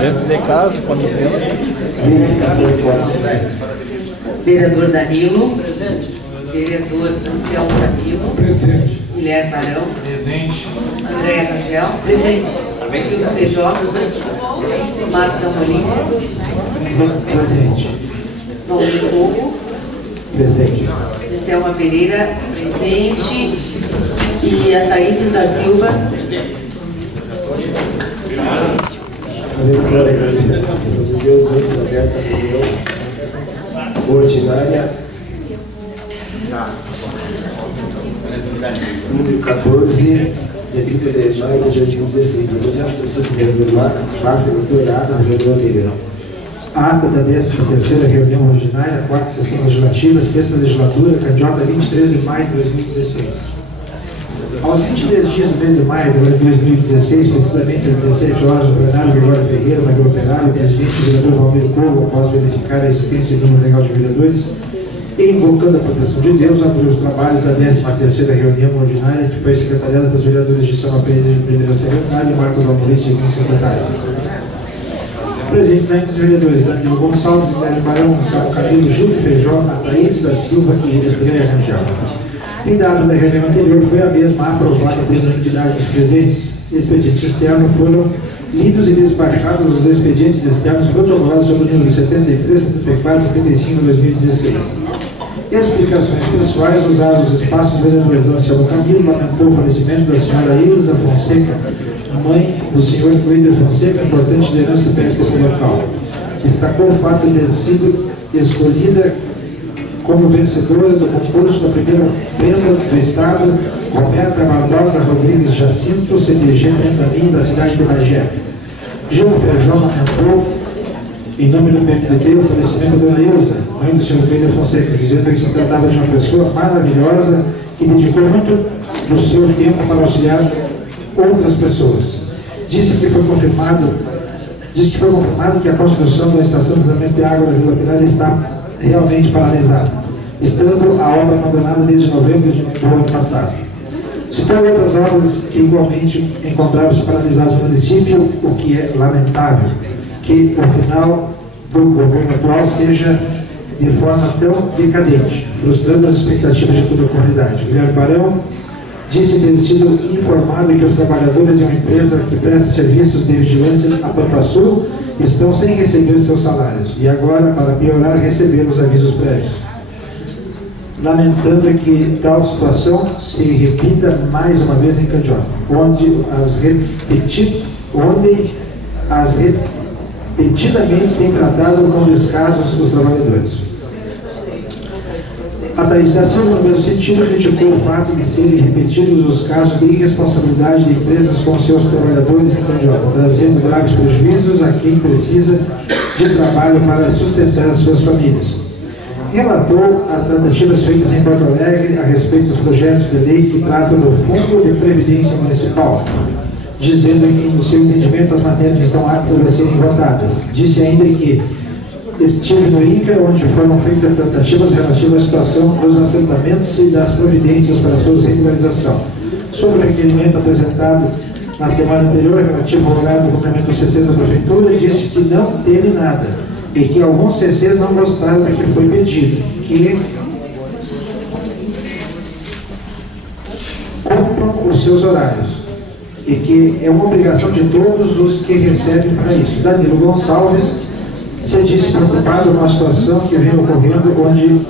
Dentro de casa, quando Vereador Danilo. Vereador Anselmo Danilo. Presente. Guilherme Barão. Presente. André Rangel. Presente. Silvio Feijó. Marco Damolini. Presente. Valdir Fogo. Presente. Selma Pereira. Presente. E a Thaídes da Silva. A vereadora Evangelista Conceição de Deus, mesa aberta, reunião ordinária, número 14, dia 30 de maio de 2016. A sessão do vereador Marco, faça a leitura da ata do vereador Oliveira. Ata da 13ª reunião ordinária, 4ª sessão legislativa, 6ª legislatura, candiota 23 de maio de 2016. Aos 23 dias do mês de maio de 2016, precisamente às 17 horas, o plenário Gregório Ferreira, Major Operário, o presidente e vereador Valmir Cogo, após verificar a existência de número legal de vereadores, e invocando a proteção de Deus, abriu os trabalhos da 13ª reunião ordinária, que foi secretariada pelos vereadores de Selma Pereira de primeira secretária e Marcos Almorim, segundo secretário. Presentes ainda os vereadores Danilo Gonçalves, Guilherme Barão, Anselmo Camilo, Júlio Feijó, Thaídes da Silva e André Rangel. Em data da reunião anterior, foi a mesma aprovada pela unanimidade dos presentes. Expedientes externos foram lidos e despachados os expedientes externos protocolados sobre o número 73, 74 e 75 de 2016. Explicações pessoais: usaram os espaços dos vereadores Anselmo Camilo, lamentou o falecimento da senhora Ilza Fonseca, mãe do senhor Cleider Fonseca, importante liderança do PSDB local. Destacou o fato de ter sido escolhida como vencedora do concurso da primeira prenda do Estado, Roberta Barbosa Rodrigues Jacinto, CDG Prenda da cidade de Bagé. Gil Feijó lamentou, em nome do PMDB, o falecimento da dona Ilza, mãe do senhor Cleider Fonseca, dizendo que se tratava de uma pessoa maravilhosa que dedicou muito do seu tempo para auxiliar outras pessoas. Disse que foi confirmado que a construção da estação de tratamento de água da Vila Pilar está realmente paralisada, estando a obra abandonada desde novembro do ano passado. Citou outras obras que igualmente encontravam-se paralisadas no município, o que é lamentável, que o final do governo atual seja de forma tão decadente, frustrando as expectativas de toda a comunidade. Guilherme Barão disse ter sido informado que os trabalhadores de uma empresa que presta serviços de vigilância a Pampa Sul estão sem receber seus salários e agora, para piorar, receber os avisos prévios. Lamentando que tal situação se repita mais uma vez em Candiota, onde repetidamente tem tratado com descasos os trabalhadores. A Thaídes da Silva, no mesmo sentido, criticou o fato de serem repetidos os casos de irresponsabilidade de empresas com seus trabalhadores em Candiota, trazendo graves prejuízos a quem precisa de trabalho para sustentar as suas famílias. Relatou as tratativas feitas em Porto Alegre a respeito dos projetos de lei que tratam do Fundo de Previdência Municipal, dizendo que, no seu entendimento, as matérias estão aptas a serem votadas. Disse ainda que estive no INCA, onde foram feitas tratativas relativas à situação dos assentamentos e das providências para sua regularização. Sobre o requerimento apresentado na semana anterior, relativo ao horário do cumprimento dos CCs da Prefeitura, disse que não teve nada e que alguns CCs não gostaram do que foi pedido, que cumpram os seus horários e que é uma obrigação de todos os que recebem para isso. Danilo Gonçalves se disse preocupado com a situação que vem ocorrendo, onde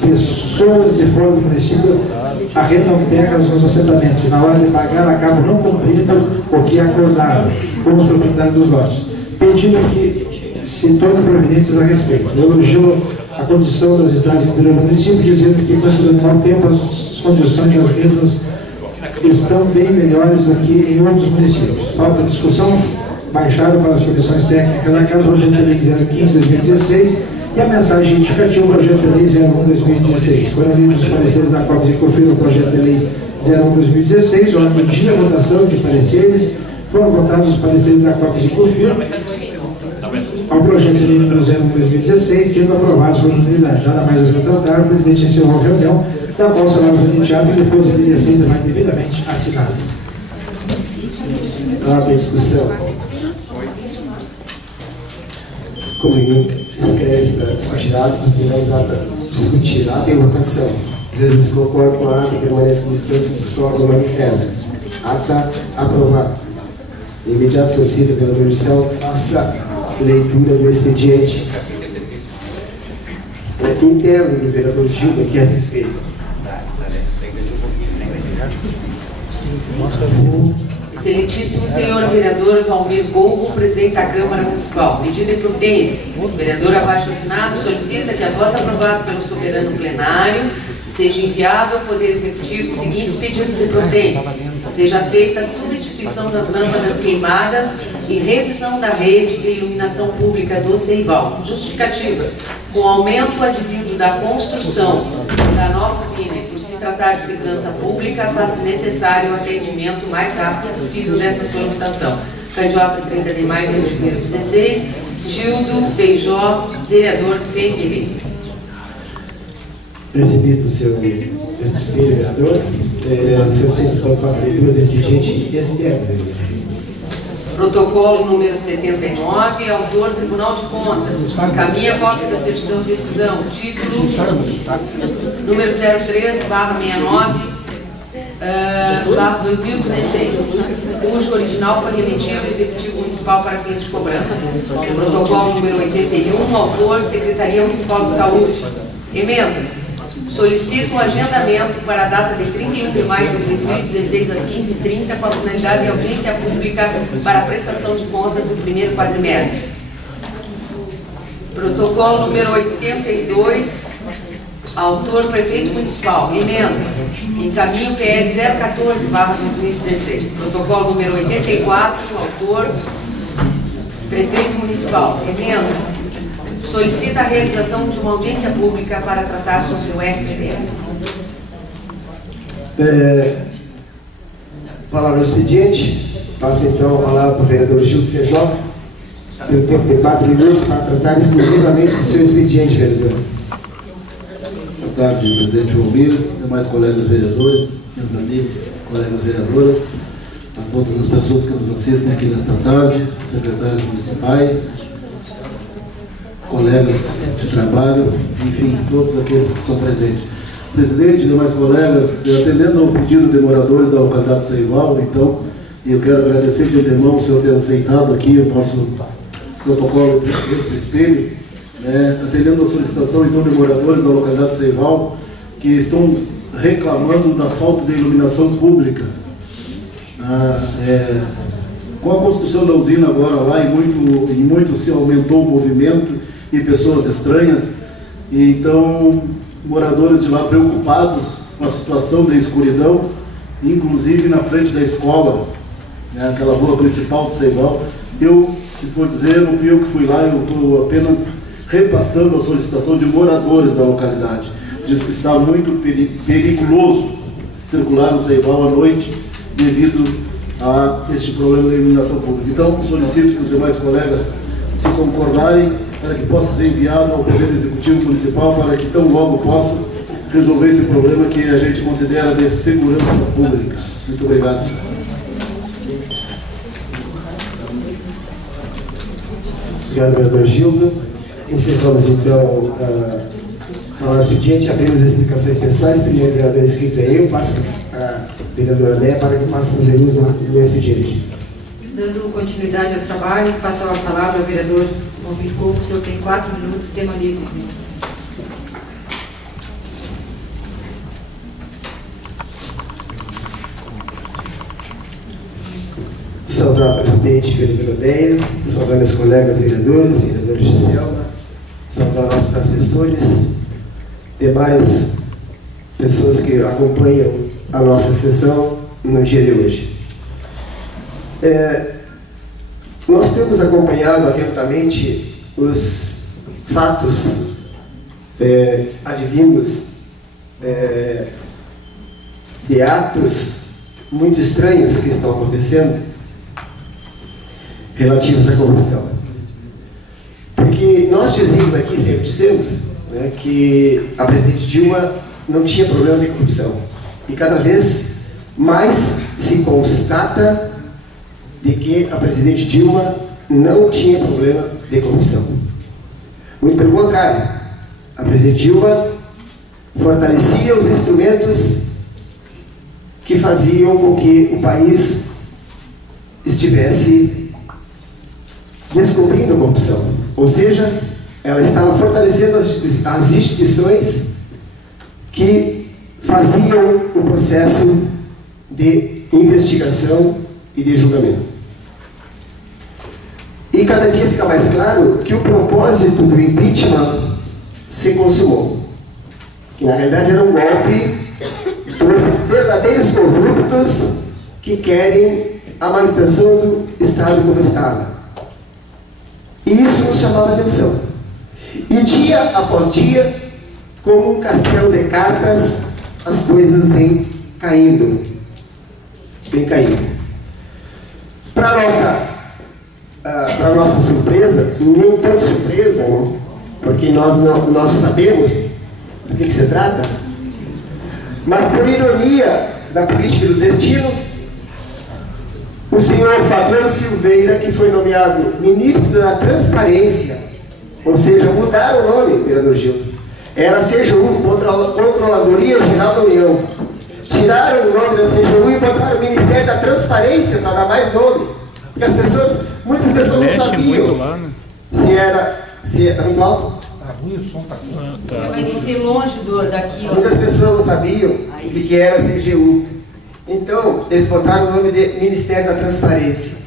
pessoas de fora do município arrendam terras nos assentamentos e, na hora de pagar, acabam não cumprindo o que é acordado com os proprietários dos lotes, pedindo que se tome providências a respeito. Elogiou a condição das estradas do interior do município, dizendo que, considerando o mau tempo, as condições das mesmas estão bem melhores do que em outros municípios. Falta discussão, baixado para as comissões técnicas da Casa, o projeto de lei 015/2016 e a mensagem indicativa, o projeto de lei 01/2016. Foram lidos os pareceres da COPS e confirma o projeto de lei 01/2016, onde no dia da votação de pareceres foram votados os pareceres da COPS e confirma ao projeto de lei número 01/2016, sendo aprovados por unanimidade. Nada mais a tratar, o presidente encerrou a reunião, da qual será presenteado e depois ele aceita mais devidamente assinado. Abre a discussão. Como ninguém escreve para discutir atos, iremos discutir ata em votação. Às vezes concordam com a ata, permanece com distância, discordam, manifesta. Ata aprovada. Imediato solicito pela jurisdição que faça leitura do expediente interno do vereador Gilda, que é respeito. Excelentíssimo senhor vereador Valmir Gongo, presidente da Câmara Municipal. Medida em providência. O vereador abaixo assinado solicita que, após aprovado pelo soberano plenário, seja enviado ao Poder Executivo os seguintes pedidos de providência. Seja feita a substituição das lâmpadas queimadas e revisão da rede de iluminação pública do Seival. Justificativa. Com o aumento advindo da construção da nova usina e por se tratar de segurança pública, faz necessário o atendimento mais rápido possível dessa solicitação. Candidato 30 de maio de 2016, Gildo Feijó, vereador PMDB. Recebido o seu espelho, vereador. Seu então faça a leitura do expediente externo. Protocolo número 79, autor Tribunal de Contas. Encaminha cópia da certidão de decisão. Título número 03/69/2016, cujo original foi remetido ao Executivo Municipal para fins de cobrança. Protocolo número 81, autor Secretaria Municipal de Saúde. Emenda. Solicito um agendamento para a data de 31 de maio de 2016, às 15h30, com a finalidade de audiência pública para a prestação de contas do primeiro quadrimestre. Protocolo número 82, autor Prefeito Municipal. Emenda. Encaminho PL 014/2016. Protocolo número 84, autor Prefeito Municipal. Emenda. Solicita a realização de uma audiência pública para tratar sobre o RPDS. Palavra no expediente. Passa então a palavra para o vereador Gildo Feijó, pelo tempo de 4 minutos, para tratar exclusivamente do seu expediente, vereador. Boa tarde, presidente Valmir, demais colegas vereadores, meus amigos, colegas vereadoras, a todas as pessoas que nos assistem aqui nesta tarde, secretários municipais, colegas de trabalho, enfim, todos aqueles que estão presentes. Presidente, demais colegas, atendendo ao pedido de moradores da localidade de Seival, então, eu quero agradecer de antemão o senhor ter aceitado aqui o nosso protocolo deste espelho, atendendo a solicitação então de moradores da localidade de Seival, que estão reclamando da falta de iluminação pública. Com a construção da usina agora lá, e muito se aumentou o movimento e pessoas estranhas, e então moradores de lá preocupados com a situação da escuridão, inclusive na frente da escola, aquela rua principal do Seival. Eu, se for dizer, não fui eu que fui lá, eu estou apenas repassando a solicitação de moradores da localidade. Diz que está muito perigoso circular no Seival à noite devido a este problema da iluminação pública. Então, solicito que os demais colegas se concordarem para que possa ser enviado ao Poder Executivo Municipal para que tão logo possa resolver esse problema que a gente considera de segurança pública. Muito obrigado, senhor. Obrigado, vereador Gildo. Encerramos então o nosso expediente, abrimos as explicações pessoais. Primeiro vereador inscrito é eu, passo a vereadora Léa para que possa fazer uso do expediente. Dando continuidade aos trabalhos, passo a palavra ao vereador Valmir Gongo. O senhor tem 4 minutos, tema livre. Saudar o presidente, vereadora Deia, saudar meus colegas vereadores, vereadores de Selma, saudar nossos assessores, demais pessoas que acompanham a nossa sessão no dia de hoje. Nós temos acompanhado atentamente os fatos advindos de atos muito estranhos que estão acontecendo relativos à corrupção. Porque nós dizemos aqui, sempre dissemos, que a presidente Dilma não tinha problema de corrupção. E cada vez mais se constata de que a presidente Dilma não tinha problema de corrupção. Muito pelo contrário, a presidente Dilma fortalecia os instrumentos que faziam com que o país estivesse descobrindo a corrupção. Ou seja, ela estava fortalecendo as instituições que faziam o processo de investigação e de julgamento. E cada dia fica mais claro que o propósito do impeachment se consumou. Que na realidade era um golpe dos verdadeiros corruptos que querem a manutenção do Estado como Estado. E isso nos chamava a atenção. E dia após dia, como um castelo de cartas, as coisas vêm caindo. Vêm caindo. Para nossa surpresa, nem tanto surpresa, né? Porque nós sabemos do que se trata, mas por ironia da política do destino, o senhor Fabiano Silveira, que foi nomeado ministro da Transparência, ou seja, mudaram o nome, vereador Gildo, era CGU, Controladoria Geral da União. Tiraram o nome da CGU e botaram o Ministério da Transparência para dar mais nome. Porque muitas pessoas não sabiam lá, né? se era muito alto. Tá ruim, o som tá ruim. Vai ser longe daqui. Muitas pessoas não sabiam o que era CGU. Então, eles botaram o nome de Ministério da Transparência.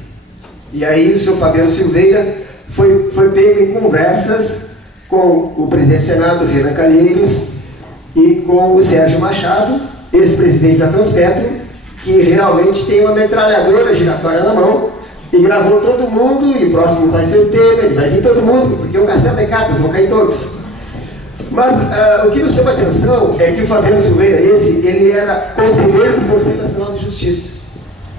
E aí o senhor Fabiano Silveira foi pego em conversas com o presidente do Senado, Renan Calheiros, e com o Sérgio Machado, ex-presidente da Transpetro, que realmente tem uma metralhadora giratória na mão, e gravou todo mundo, e o próximo vai ser o Temer, vai vir todo mundo, porque é um castelo de cartas, vão cair todos. Mas o que nos chama a atenção é que o Fabiano Silveira, ele era conselheiro do Conselho Nacional de Justiça.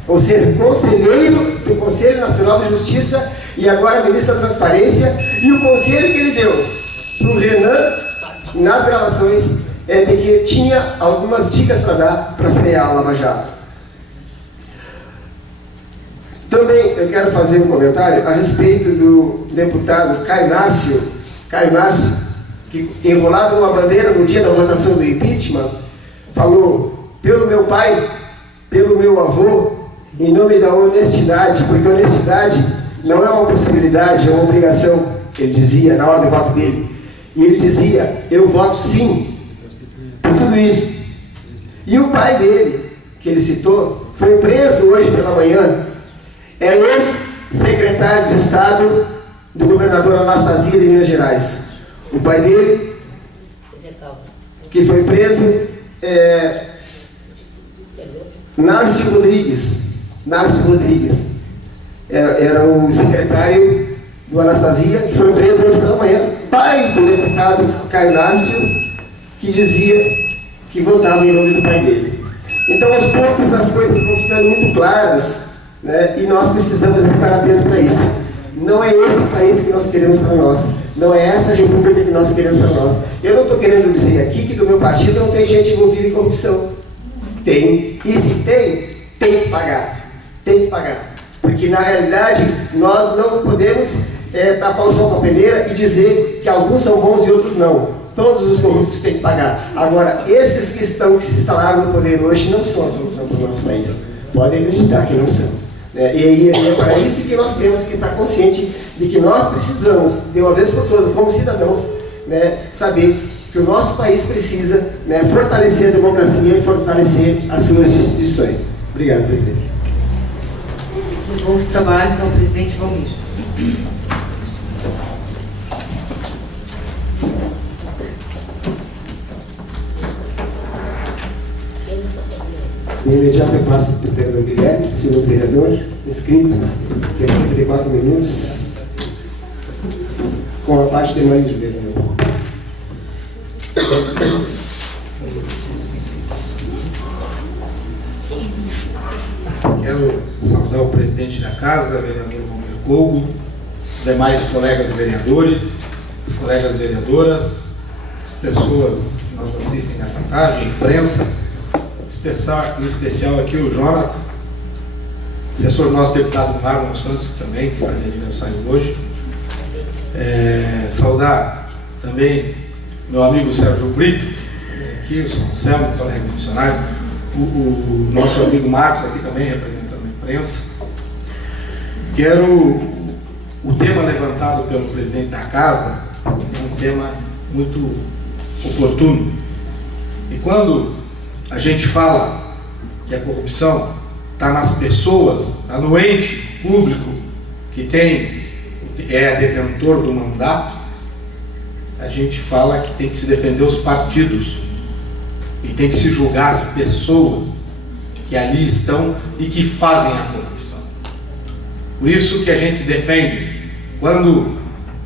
Ou seja, conselheiro do Conselho Nacional de Justiça e agora ministro da Transparência. E o conselho que ele deu para o Renan, nas gravações, é de que tinha algumas dicas para dar para frear a Lava Jato. Também eu quero fazer um comentário a respeito do deputado Caio Nárcio, que enrolado numa bandeira no dia da votação do impeachment, falou: pelo meu pai, pelo meu avô, em nome da honestidade, porque honestidade não é uma possibilidade, é uma obrigação, ele dizia na hora do voto dele. E ele dizia: eu voto sim por tudo isso. E o pai dele, que ele citou, foi preso hoje pela manhã, é ex-secretário de Estado do governador Anastasia de Minas Gerais. O pai dele, que foi preso, Nárcio Rodrigues. Era o secretário do Anastasia, que foi preso hoje pela manhã. Pai do deputado Caio Nárcio, que dizia que votava em nome do pai dele. Então, aos poucos, as coisas vão ficando muito claras, né? E nós precisamos estar atentos para isso. Não é esse o país que nós queremos para nós. Não é essa república que nós queremos para nós. Eu não estou querendo dizer aqui que do meu partido não tem gente envolvida em corrupção. Tem. E se tem que pagar. Tem que pagar. Porque, na realidade, nós não podemos tapar o sol com a peneira e dizer que alguns são bons e outros não. Todos os corruptos têm que pagar. Agora, esses que se instalaram no poder hoje não são a solução para o nosso país. Podem acreditar que não são. E é para isso que nós temos que estar conscientes de que nós precisamos, de uma vez por todas, como cidadãos, saber que o nosso país precisa fortalecer a democracia e fortalecer as suas instituições. Obrigado, presidente. Os bons trabalhos ao presidente Valmir. De imediato eu passo para o vereador Guilherme, segundo vereador, inscrito, tempo de 4 minutos, com a parte de Maria Juliana. Quero saudar o presidente da casa, vereador Valmir Gogol, demais colegas vereadores, as colegas vereadoras, as pessoas que nos assistem nessa tarde, a imprensa, em especial aqui o Jonathan, assessor do nosso deputado Marlon Santos também, que está de aniversário hoje. Saudar também meu amigo Sérgio Brito, aqui, o São Anselmo, colega funcionário, o nosso amigo Marcos aqui também, representando a imprensa. O tema levantado pelo presidente da casa é um tema muito oportuno. E quando a gente fala que a corrupção está nas pessoas, está no ente público que é detentor do mandato, a gente fala que tem que se defender os partidos e tem que se julgar as pessoas que ali estão e que fazem a corrupção. Por isso que a gente defende, quando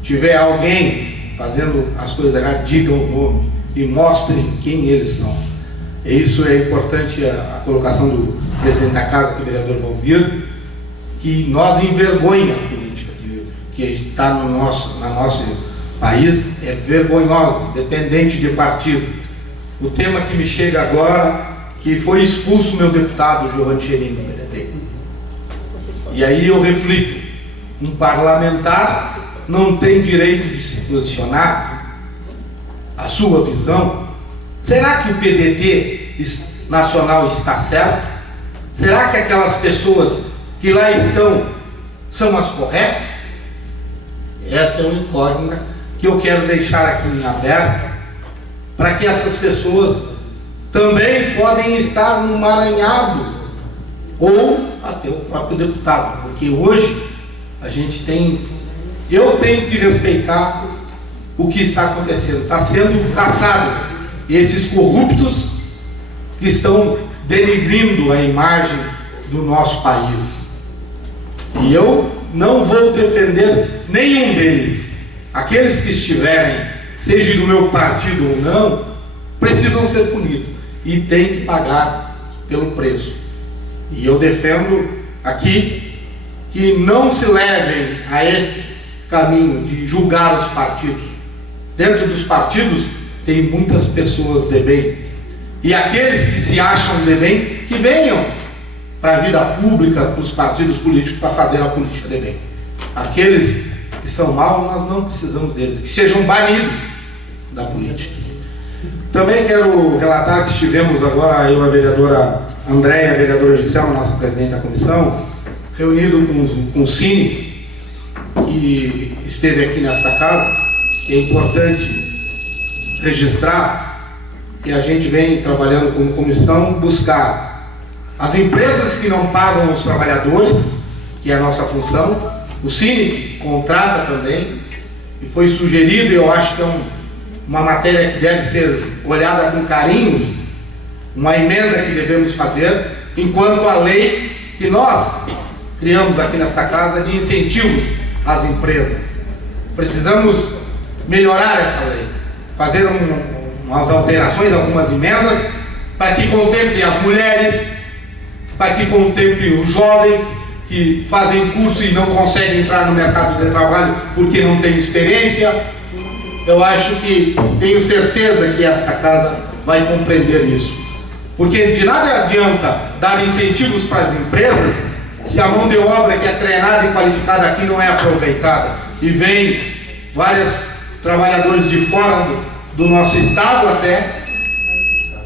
tiver alguém fazendo as coisas erradas, digam o nome e mostrem quem eles são. E isso é importante, a colocação do presidente da casa, que é o vereador Valvir, que nós envergonha a política que está no nosso país, é vergonhosa, dependente de partido. O tema que me chega agora, que foi expulso meu deputado Giovanni Cherini do PDT. E aí eu reflito, um parlamentar não tem direito de se posicionar, a sua visão. Será que o PDT nacional está certo? Será que aquelas pessoas que lá estão são as corretas? Essa é uma incógnita que eu quero deixar aqui em aberto, para que essas pessoas também podem estar no emaranhado, ou até o próprio deputado, porque hoje eu tenho que respeitar o que está acontecendo, está sendo caçado esses corruptos que estão denigrindo a imagem do nosso país. E eu não vou defender nenhum deles. Aqueles que estiverem, seja do meu partido ou não, precisam ser punidos e têm que pagar pelo preço. E eu defendo aqui que não se levem a esse caminho de julgar os partidos. Dentro dos partidos tem muitas pessoas de bem, e aqueles que se acham de bem, que venham para a vida pública, para os partidos políticos, para fazer a política de bem. Aqueles que são maus, nós não precisamos deles, que sejam banidos da política. Também quero relatar que estivemos agora, eu, a vereadora Andréia, a vereadora Gisela, nossa presidente da comissão, reunido com o Cine, que esteve aqui nesta casa. É importante registrar que a gente vem trabalhando como comissão, buscar as empresas que não pagam os trabalhadores, que é a nossa função. O Cine contrata também, e foi sugerido, e eu acho que é uma matéria que deve ser olhada com carinho, uma emenda que devemos fazer, enquanto a lei que nós criamos aqui nesta casa de incentivos às empresas. Precisamos melhorar essa lei, fazer umas alterações, algumas emendas, para que contemple as mulheres, para que contemple os jovens que fazem curso e não conseguem entrar no mercado de trabalho porque não têm experiência. Eu acho que, tenho certeza que esta casa vai compreender isso, porque de nada adianta dar incentivos para as empresas se a mão de obra que é treinada e qualificada aqui não é aproveitada, e vem vários trabalhadores de fora do nosso estado até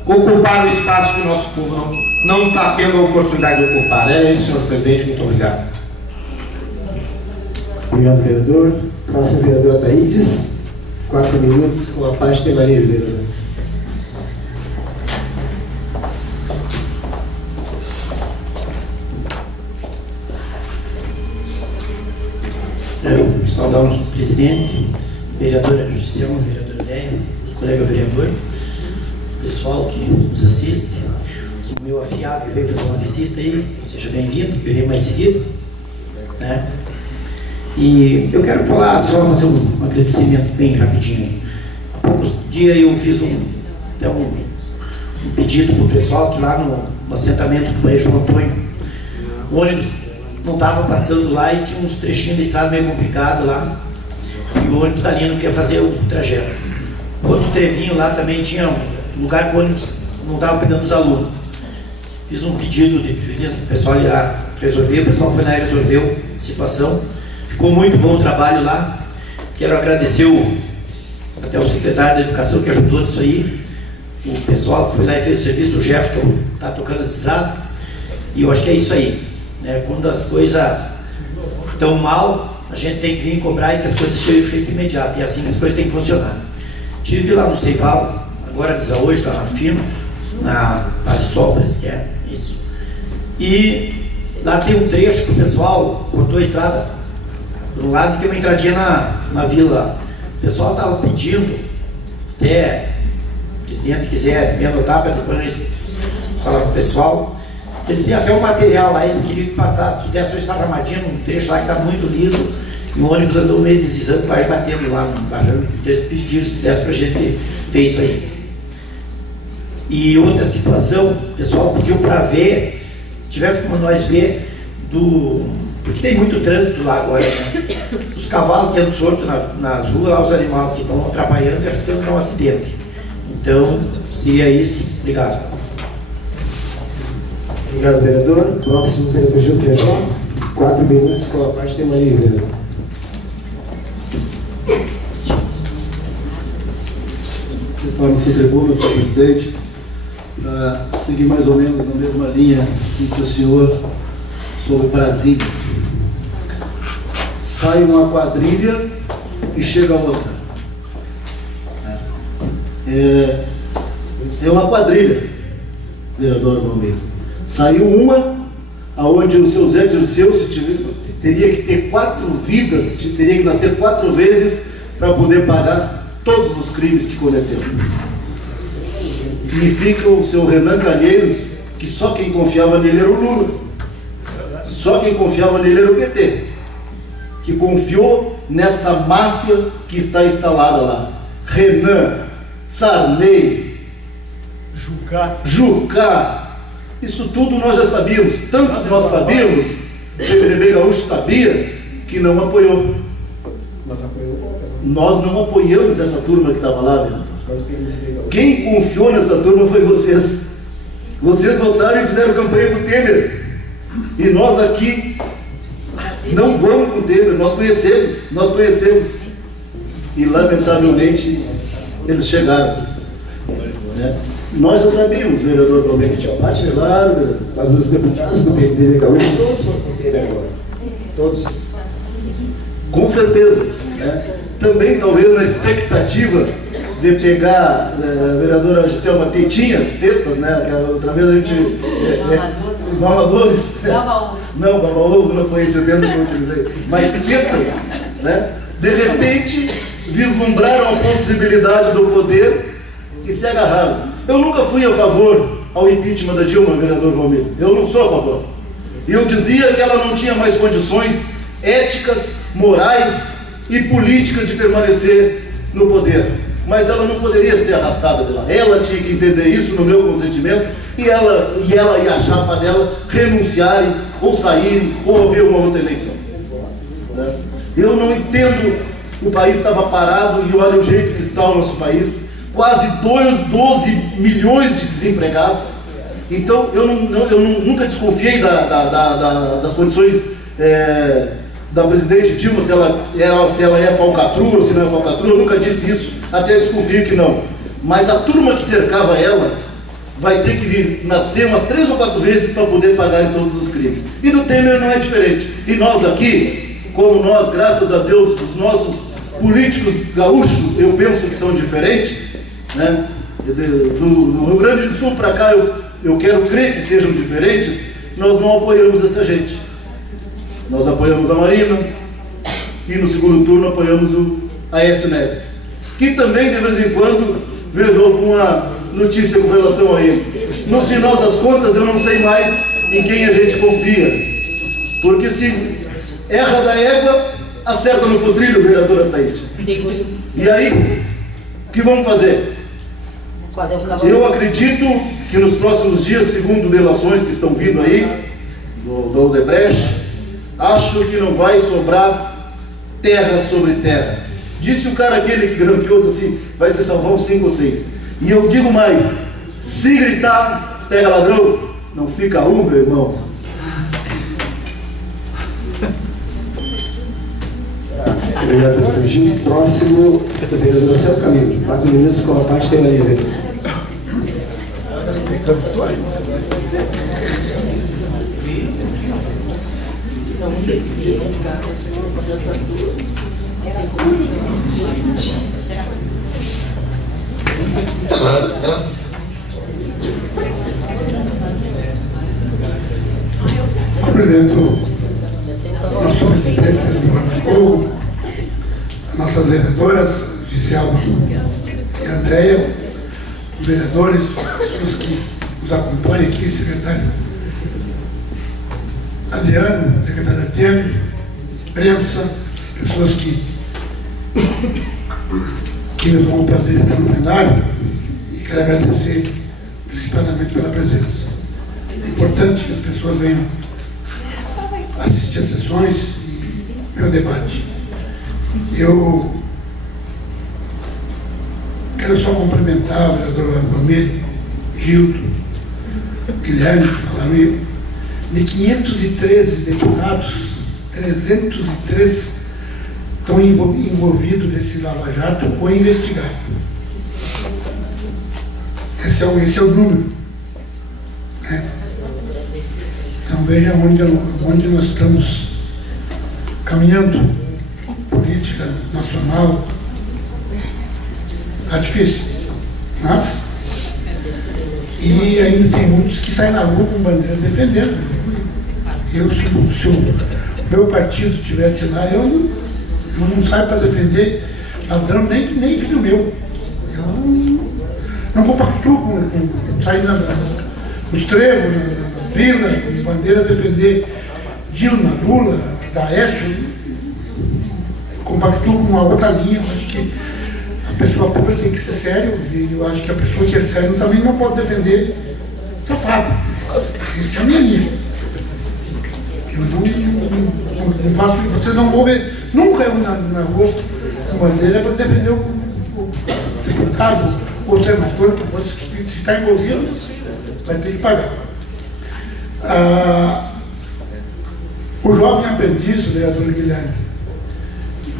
ocupar o espaço que o nosso povo não está tendo a oportunidade de ocupar. É isso, senhor presidente, muito obrigado. Obrigado, vereador. Próximo vereador Taídes, 4 minutos, com a parte de Maria, vereador. Quero saudar o nosso presidente, vereadora Gisela, vereadora Deia, os colegas vereadores, o pessoal que nos assiste, o meu afilhado que veio fazer uma visita aí, seja bem-vindo, que eu irei mais seguido, né? E eu quero falar, só fazer um agradecimento bem rapidinho. Há poucos dias eu fiz um pedido para o pessoal que lá no assentamento do Baía João Antônio, o ônibus não estava passando lá e tinha uns trechinhos da estrada meio complicado lá, e o ônibus ali não queria fazer o trajeto. Outro trevinho lá também tinha lugar que o ônibus não estava pegando os alunos. Fiz um pedido de preferência para o pessoal ir lá resolver, o pessoal foi lá e resolveu a situação. Ficou muito bom o trabalho lá. Quero agradecer até o secretário da Educação que ajudou nisso aí, o pessoal que foi lá e fez o serviço, o Jeff, que está tocando esse estrada. E eu acho que é isso aí, né? Quando as coisas estão mal, a gente tem que vir cobrar e que as coisas sejam feitas imediato, e assim que as coisas têm que funcionar. Estive lá no Ceival, agora diz hoje, lá na firma, na Parisol, parece que é isso. E lá tem um trecho que o pessoal cortou a estrada. Do lado tem uma entradinha na vila. O pessoal estava pedindo, até o presidente quiser me anotar para depois falar para o pessoal. Eles têm até um material lá, eles queriam que passasse, que desse uma esparramadinha num trecho lá que está muito liso, e o ônibus andou meio deslizando, quase batendo lá no barranco. Eles pediram se desse para a gente ter isso aí. E outra situação, o pessoal pediu para ver, se tivesse como nós ver, porque tem muito trânsito lá agora, né? Os cavalos que andam soltos nas ruas, lá os animais que estão atrapalhando, eles ficam com um acidente. Então, seria isso. Obrigado. Obrigado, vereador. Próximo, vereador Gil Feijó. 4 minutos com a parte de Maria, vereador. Retorno seu tribuna, senhor presidente, para seguir mais ou menos na mesma linha que o senhor sobre Brasília. Sai uma quadrilha e chega outra. É uma quadrilha, vereador Valmir. Saiu uma, aonde o seu Zé Dirceu teria que ter 4 vidas, teria que nascer 4 vezes para poder pagar todos os crimes que cometeu. E fica o seu Renan Calheiros, que só quem confiava nele era o Lula. Só quem confiava nele era o PT, que confiou nessa máfia que está instalada lá. Renan, Sarney, Jucá. Isso tudo nós já sabíamos. Tanto que nós sabíamos, o PMDB Gaúcho sabia, que não apoiou. Nós não apoiamos essa turma que estava lá, vereador. Quem confiou nessa turma foi vocês. Vocês votaram e fizeram campanha com o Temer. E nós aqui não vamos com o Temer, nós conhecemos. E lamentavelmente eles chegaram. Né? Nós já sabíamos, vereador Zalmente. Claro, vereador. Mas os deputados do PMDB Gaúcho todos foram com o Temer agora. Todos. Com certeza. Né? Também talvez na expectativa de pegar, a vereadora Giselma tetinhas, tetas, né? Que outra vez a gente... mamadores. Não, baba-ovo não foi esse o termo que eu utilizei. Mas tetas, né? De repente, vislumbraram a possibilidade do poder e se agarraram. Eu nunca fui a favor ao impeachment da Dilma, vereador Valmir. Eu não sou a favor. E eu dizia que ela não tinha mais condições éticas, morais e políticas de permanecer no poder. Mas ela não poderia ser arrastada de lá. Ela tinha que entender isso no meu consentimento e ela e a chapa dela renunciarem ou saírem ou haver uma outra eleição. Né? Eu não entendo, o país estava parado e olha o jeito que está o nosso país, quase 12 milhões de desempregados. Então eu nunca desconfiei das condições da presidente Dilma, se ela é falcatrua ou se não é falcatrua. Eu nunca disse isso, até desconfio que não. Mas a turma que cercava ela vai ter que nascer umas 3 ou 4 vezes para poder pagar em todos os crimes. E no Temer não é diferente. E nós aqui, como nós, graças a Deus, os nossos políticos gaúchos, eu penso que são diferentes, né? Do Rio Grande do Sul para cá, eu quero crer que sejam diferentes. Nós não apoiamos essa gente. Nós apoiamos a Marina e no segundo turno apoiamos o Aécio Neves, que também de vez em quando vejo alguma notícia com relação a ele. No final das contas eu não sei mais em quem a gente confia, porque se erra da égua, acerta no potrilho, vereadora Taíde. E aí, o que vamos fazer? Eu acredito que nos próximos dias, segundo delações que estão vindo aí do Odebrecht, acho que não vai sobrar terra sobre terra. Disse o cara aquele que grampeou assim, vai se salvar uns 5 ou 6. E eu digo mais, se gritar, pega ladrão, não fica um, meu irmão. Obrigado, doutor Gil. Próximo, vereador Marcelo Camilo. 4 minutos com a parte tema livre. Cumprimento nosso presidente, nossas vereadoras, Gisela e Andréia, os vereadores, pessoas que nos acompanham aqui, secretário Adriano, secretário Artemio, imprensa, pessoas que nos dão o prazer de estar no plenário, e quero agradecer antecipadamente pela presença. É importante que as pessoas venham assistir às sessões e ver o debate. Eu quero só cumprimentar o vereador Valmir, Gildo, Guilherme, que falaram aí, de 513 deputados, 303 estão envolvidos nesse Lava Jato ou investigados. Esse é o número. Né? Então veja onde nós estamos caminhando. Política nacional. Está difícil. Mas, e ainda tem muitos que saem na rua com bandeira defendendo. Se o meu partido estivesse lá, eu não saio para defender ladrão, nem filho meu. Eu não compactuo com sair nos trevos, na vila, com bandeira defender Dilma, Lula, Daécio. Eu compactuo com uma outra linha. Eu acho que a pessoa pública tem que ser sério, e eu acho que a pessoa que é séria também não pode defender safado. Essa é a minha linha. Eu não faço, vocês não vão ver, nunca eu na rua com bandeira para defender o deputado ou o senador, que se está envolvido, vai ter que pagar. O jovem aprendiz, o vereador Guilherme,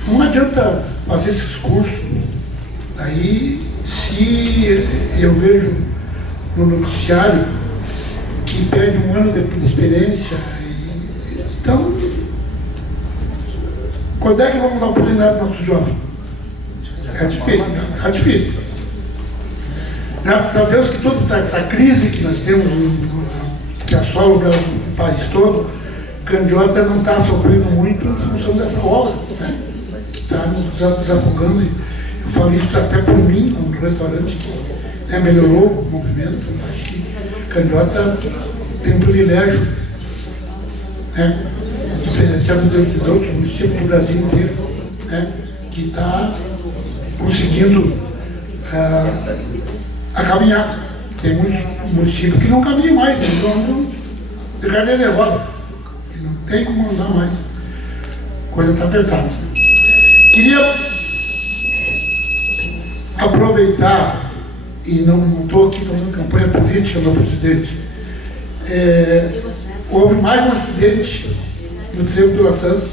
não adianta fazer esses cursos. Aí, se eu vejo no noticiário que pede 1 ano de experiência, então, quando é que vamos dar oportunidade para nossos jovens? É difícil, está difícil. Graças a Deus que toda essa crise que nós temos, que assola o país todo, Candiota não está sofrendo muito em função dessa obra, né? Está nos desafogando. Eu falo isso até por mim, no restaurante, que, né, melhorou o movimento. Acho que Candiota tem um privilégio, né, diferenciado dos outros municípios do Brasil inteiro, né, que está conseguindo a caminhar. Tem muitos municípios que não caminham mais, eles vão de cadeira de roda, que não tem como andar mais. A coisa está apertada. Queria aproveitar, e não estou aqui fazendo campanha política, meu presidente, houve mais um acidente no Trevo do Laçança,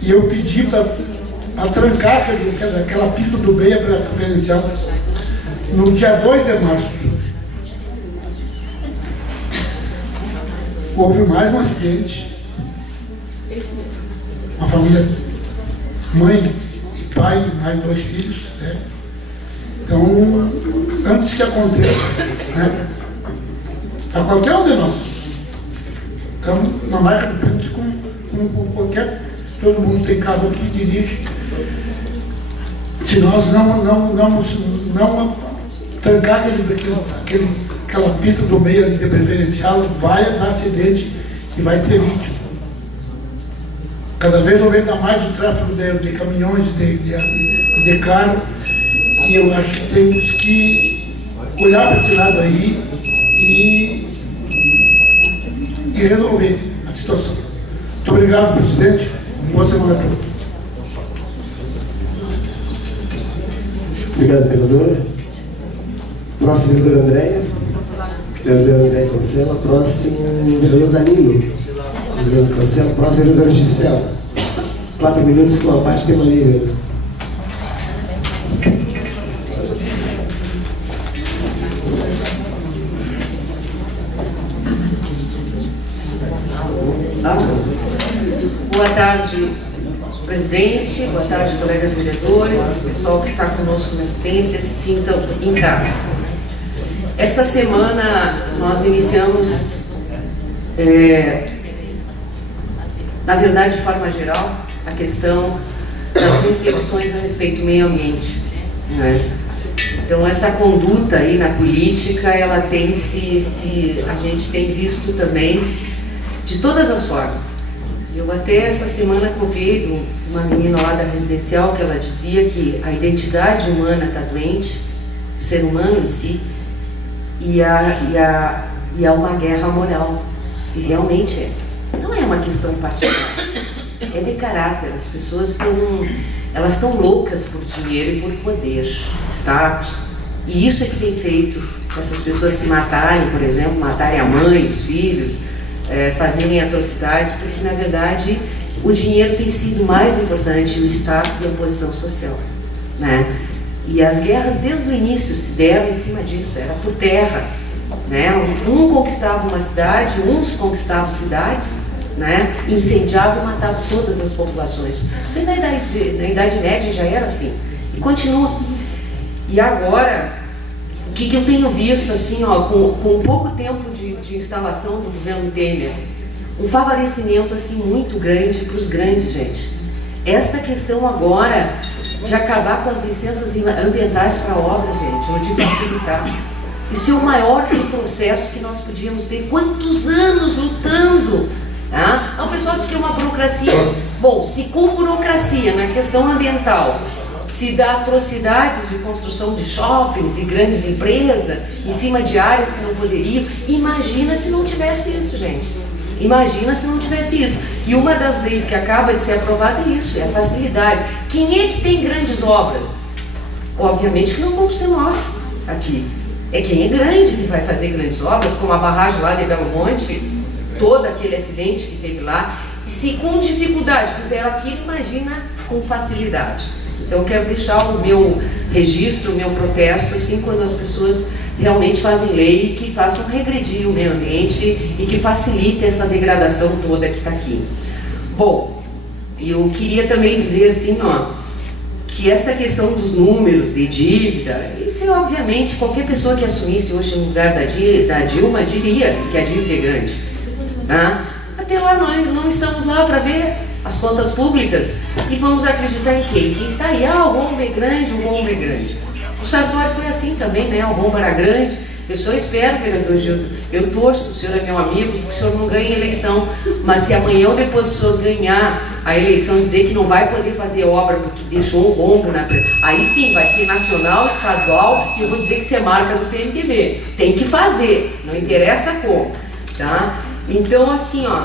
e eu pedi para trancar aquela pista do Beia para preferencial no dia 2 de março. Houve mais um acidente, uma família, mãe e pai, mais 2 filhos, né? Então, antes que aconteça, né, a qualquer um de nós, então, uma marca de pênalti com qualquer, todo mundo tem carro aqui, dirige. Se nós não trancar aquela pista do meio ali de preferencial, vai dar acidente e vai ter vítima. Cada vez aumenta mais o tráfego de caminhões, de carro, e eu acho que temos que olhar para esse lado aí e resolver a situação. Muito obrigado, presidente. Boa semana a todos. Obrigado, vereador. Próximo, vereador Andréia. Vereador Andréia cancela. Próximo, vereador Danilo. Vereador cancela. Próximo, vereador Gisela. 4 minutos com a parte tema livre. Boa tarde, presidente. Boa tarde, colegas vereadores. Pessoal que está conosco na assistência, se sintam em casa. Esta semana nós iniciamos, na verdade, de forma geral, a questão das reflexões a respeito do meio ambiente, né? Então, essa conduta aí na política, ela tem a gente tem visto também de todas as formas. Eu até essa semana ouvi uma menina lá da residencial que ela dizia que a identidade humana está doente, o ser humano em si, e há uma guerra moral. E realmente não é uma questão particular, é de caráter. As pessoas estão loucas por dinheiro e por poder, status. E isso é que tem feito essas pessoas se matarem, por exemplo, matarem a mãe, os filhos, fazerem atrocidades, porque na verdade o dinheiro tem sido mais importante, o status e a posição social, né? E as guerras desde o início se deram em cima disso, era por terra, né? Um conquistava uma cidade, uns conquistavam cidades, né? Incendiavam e matavam todas as populações. Isso na Idade Média já era assim, e continua. E agora, o que eu tenho visto, assim, ó, com pouco tempo de instalação do governo Temer, um favorecimento assim muito grande para os grandes, gente. Esta questão agora de acabar com as licenças ambientais para obras, gente, ou de facilitar. Isso é o maior retrocesso que nós podíamos ter. Quantos anos lutando? Tá? O pessoal diz que é uma burocracia. Bom, se com burocracia na questão ambiental se dá atrocidades de construção de shoppings e grandes empresas em cima de áreas que não poderiam, imagina se não tivesse isso, gente. Imagina se não tivesse isso. E uma das leis que acaba de ser aprovada é isso, é a facilidade. Quem é que tem grandes obras? Obviamente que não vamos ser nós aqui. É quem é grande que vai fazer grandes obras, como a barragem lá de Belo Monte, todo aquele acidente que teve lá. E se com dificuldade fizeram aquilo, imagina com facilidade. Então eu quero deixar o meu registro, o meu protesto, assim, quando as pessoas realmente fazem lei que façam regredir o meio ambiente e que facilite essa degradação toda que está aqui. Bom, eu queria também dizer assim, ó, que essa questão dos números de dívida, isso é obviamente qualquer pessoa que assumisse hoje no lugar da Dilma diria que a dívida é grande. Tá? Até lá nós não estamos lá para ver as contas públicas e vamos acreditar em quem? Quem está aí? Ah, o rombo é grande, o rombo é grande. O Sartori foi assim também, né? O rombo era grande. Eu só espero, vereador Gildo, eu torço, o senhor é meu amigo, que o senhor não ganhe a eleição. Mas se amanhã ou depois o senhor ganhar a eleição, dizer que não vai poder fazer obra porque deixou o rombo na... Aí sim, vai ser nacional, estadual, e eu vou dizer que isso é marca do PMDB. Tem que fazer, não interessa como, tá? Então, assim, ó,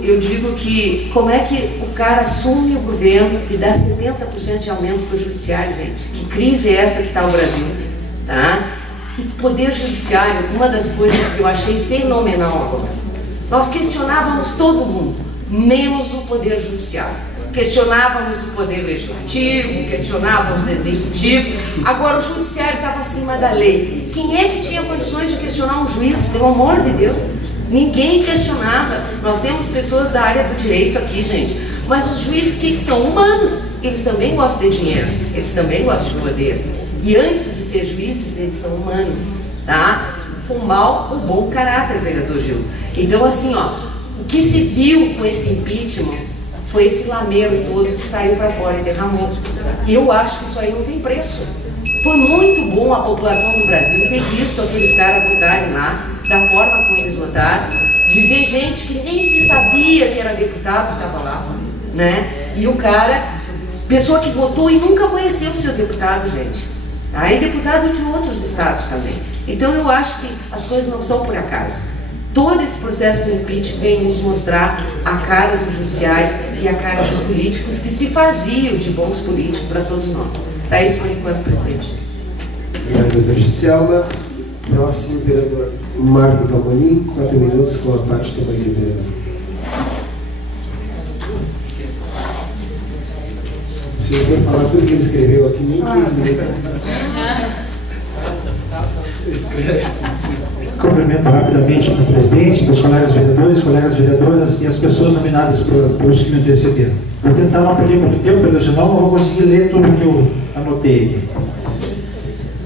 eu digo que como é que o cara assume o governo e dá 70% de aumento para o judiciário, gente? Que crise é essa que está o Brasil, tá? E poder judiciário, uma das coisas que eu achei fenomenal agora, nós questionávamos todo mundo, menos o poder judiciário. Questionávamos o poder legislativo, questionávamos o executivo, agora o judiciário estava acima da lei. Quem é que tinha condições de questionar um juiz, pelo amor de Deus? Ninguém questionava. Nós temos pessoas da área do direito aqui, gente, mas os juízes que são humanos, eles também gostam de dinheiro, eles também gostam de poder. E antes de ser juízes, eles são humanos, tá? Com mau ou bom caráter, vereador Gil. Então, assim, ó, o que se viu com esse impeachment foi esse lameiro todo que saiu para fora e derramou. Eu acho que isso aí não tem preço. Foi muito bom a população do Brasil ter visto aqueles caras votarem lá, da forma como eles votaram, de ver gente que nem se sabia que era deputado que estava lá, né? E o cara, pessoa que votou e nunca conheceu o seu deputado, gente. Tá? É deputado de outros estados também. Então eu acho que as coisas não são por acaso. Todo esse processo do impeachment vem nos mostrar a cara do judiciário e a cara dos políticos que se faziam de bons políticos para todos nós. Tá isso por enquanto, presidente. Obrigado, doutor Gisela. Próximo, vereador Marco Dalmoni, 4 minutos com a parte do vereador. Se eu for falar tudo que ele escreveu aqui, nem 15 minutos. Cumprimento rapidamente o presidente, os colegas vereadoras e as pessoas nominadas pelos que me antecederam. Vou tentar não perder muito tempo, senão não vou conseguir ler tudo que eu anotei aqui.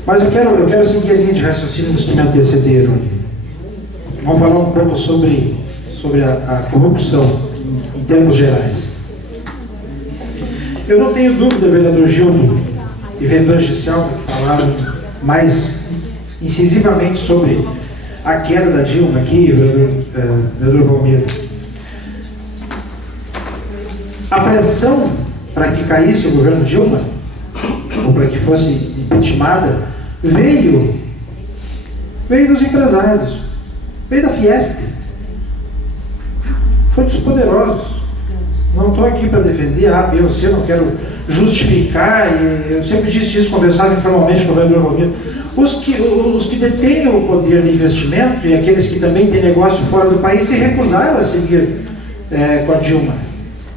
Mas eu quero seguir a linha de raciocínio dos que me antecederam. Vamos falar um pouco sobre a corrupção em termos gerais. Eu não tenho dúvida, vereador Gildo e vereador Gisselma, que falaram mais incisivamente sobre a queda da Dilma aqui, vereador Valmir. A pressão para que caísse o governo Dilma, ou para que fosse impeachmentada, veio dos empresários, veio da Fiesp, foi dos poderosos. Não estou aqui para defender A, B ou C, não quero justificar, e eu sempre disse isso, conversava informalmente com o vereador Valmir. Os que detêm o poder de investimento e aqueles que também têm negócio fora do país se recusaram a seguir com a Dilma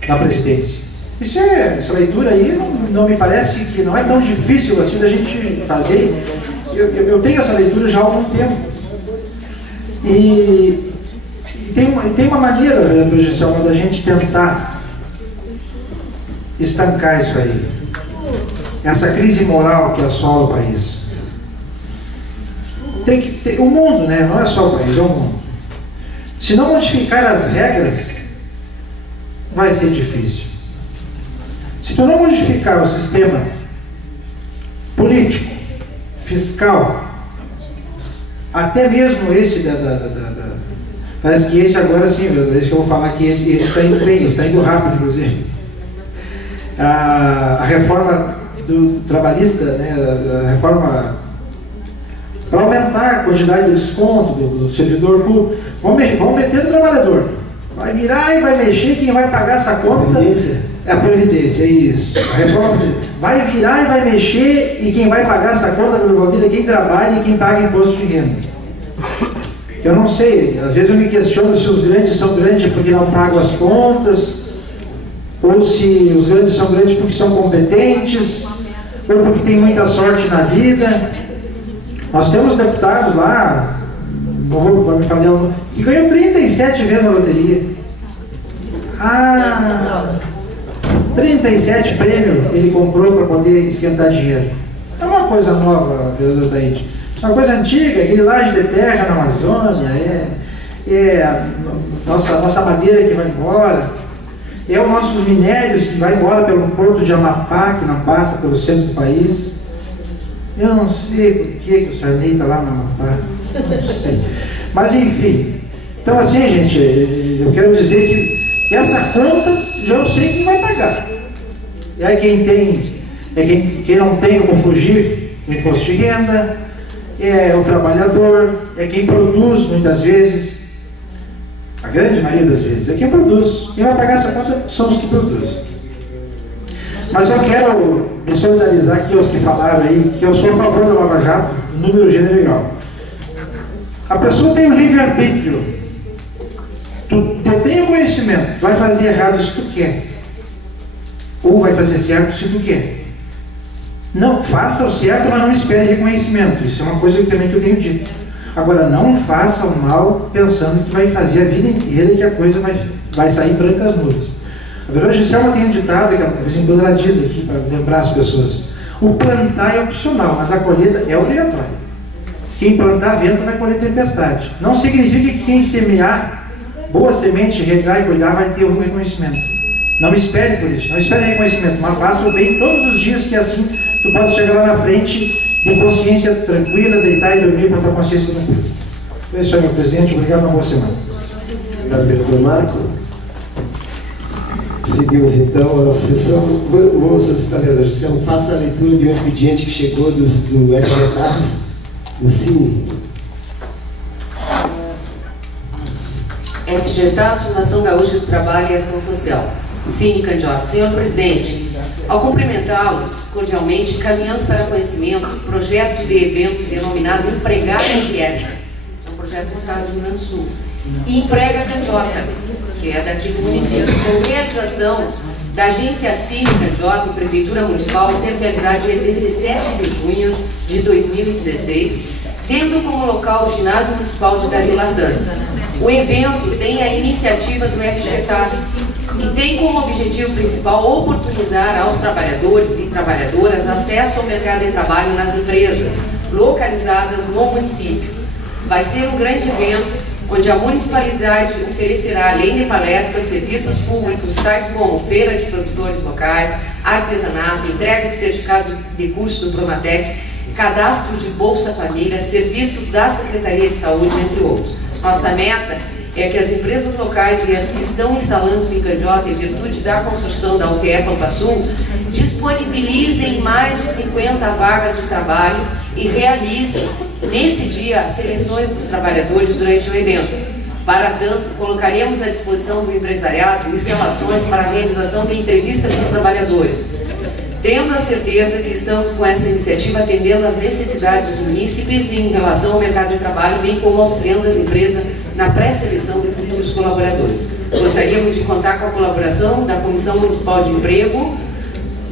na presidência. Essa leitura aí não me parece que não é tão difícil assim da gente fazer. Eu tenho essa leitura já há algum tempo. E tem uma maneira, vereador Gisselma, da gente tentar estancar isso aí. Essa crise moral que assola o país. Tem que ter o mundo, né? Não é só o país, é o mundo. Se não modificar as regras, vai ser difícil. Se tu não modificar o sistema político, fiscal, até mesmo esse parece que esse agora sim, esse que eu vou falar que esse está indo bem, está indo rápido, inclusive. A reforma do trabalhista, né, a reforma para aumentar a quantidade de desconto do servidor público, vão meter no trabalhador. Vai virar e vai mexer, quem vai pagar essa conta? Previdência? É a Previdência, é isso. A reforma vai virar e vai mexer, e quem vai pagar essa conta pela vida é quem trabalha e quem paga imposto de renda. Eu não sei, às vezes eu me questiono se os grandes são grandes porque não pagam as contas, ou se os grandes são grandes porque são competentes, ou porque tem muita sorte na vida. Nós temos deputados lá, não vou me falar, que ganham 37 vezes na loteria. 37 prêmios ele comprou para poder esquentar dinheiro. É uma coisa nova, vereador Taíde. É uma coisa antiga, aquele laje de terra na Amazônia, nossa madeira que vai embora, é os nossos minérios que vai embora pelo porto de Amapá, que não passa pelo centro do país. Eu não sei por que o Sarney está lá na Amapá, não sei. Mas enfim, então assim, gente, eu quero dizer que essa conta já eu sei quem vai pagar. E aí quem não tem como fugir do imposto de renda, é o trabalhador, é quem produz muitas vezes, a grande maioria das vezes, é quem produz. Quem vai pagar essa conta são os que produzem. Mas eu quero me solidarizar aqui aos que falaram aí, que eu sou a favor da Lava Jato, número, gênero e grau. A pessoa tem o livre-arbítrio. Tu detém o conhecimento, vai fazer errado se tu quer, ou vai fazer certo se tu quer. Não, faça o certo, mas não espere reconhecimento. Isso é uma coisa que também eu tenho dito. Agora, não faça o mal pensando que vai fazer a vida inteira e que a coisa vai sair branca as nuvens. A vereadora Gisselma tem um ditado que a vez em quando ela diz aqui, para lembrar as pessoas: o plantar é opcional, mas a colheita é obrigatória. Quem plantar vento vai colher tempestade. Não significa que quem semear boa semente, regar e cuidar vai ter algum reconhecimento. Não espere por isso, não espere reconhecimento, mas faça o bem todos os dias, que assim tu pode chegar lá na frente de consciência tranquila, deitar e dormir com a tua consciência tranquila. É isso aí, meu presidente. Obrigado, uma boa semana. Obrigado, vereador Marco. Seguimos então a nossa sessão. Vou solicitar, vereador Gisselma, faça a leitura de um expediente que chegou do FGTAS, do Cine. FGTAS, Fundação Gaúcha do Trabalho e Ação Social. Cine Candiota. Senhor presidente, Ao cumprimentá-los cordialmente, caminhamos para conhecimento do projeto de evento denominado Empregar Enriquece. É um projeto do Estado do Rio Grande do Sul. E Emprega Candiota, que é daqui do município, com realização da Agência Cine Candiota e Prefeitura Municipal, a ser realizada dia 17 de junho de 2016, tendo como local o Ginásio Municipal de Dario Lastança. O evento tem a iniciativa do FGTAS e tem como objetivo principal oportunizar aos trabalhadores e trabalhadoras acesso ao mercado de trabalho nas empresas localizadas no município. Vai ser um grande evento onde a municipalidade oferecerá, além de palestras, serviços públicos tais como feira de produtores locais, artesanato, entrega de certificado de curso do Pronatec, cadastro de Bolsa Família, serviços da Secretaria de Saúde, entre outros. Nossa meta é que as empresas locais e as que estão instalando-se em Candiota, em virtude da construção da UTE Pampa Sul, disponibilizem mais de 50 vagas de trabalho e realizem, nesse dia, as seleções dos trabalhadores durante o evento. Para tanto, colocaremos à disposição do empresariado instalações para a realização de entrevistas com os trabalhadores, tendo a certeza que estamos com essa iniciativa atendendo às necessidades dos munícipes em relação ao mercado de trabalho, bem como auxiliando as empresas na pré-seleção de futuros colaboradores. Gostaríamos de contar com a colaboração da Comissão Municipal de Emprego,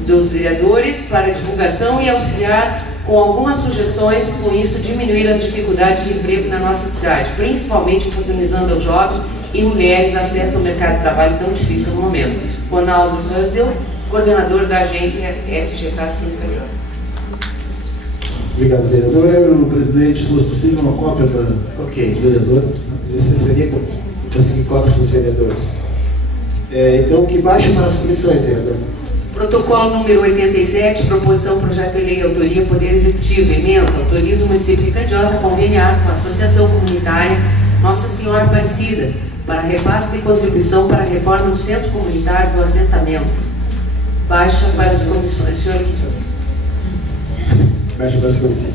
dos vereadores, para divulgação e auxiliar com algumas sugestões, com isso diminuir as dificuldades de emprego na nossa cidade, principalmente oportunizando aos jovens e mulheres acesso ao mercado de trabalho tão difícil no momento. Ronaldo Hazel, coordenador da agência FGTAS Cine Candiota. Obrigado, vereador. Senhor presidente, se fosse possível, uma cópia para os vereadores. Isso seria conseguir cópia para os vereadores. Então, que baixe para as comissões, vereador. Protocolo número 87, proposição projeto de lei, autoria, Poder Executivo, emenda, autoriza o município de Candiota a conveniar com a Associação Comunitária Nossa Senhora Aparecida para repasse de contribuição para a reforma do Centro Comunitário do Assentamento. Baixa para as comissões. Senhor Guidios. Baixa para as comissões.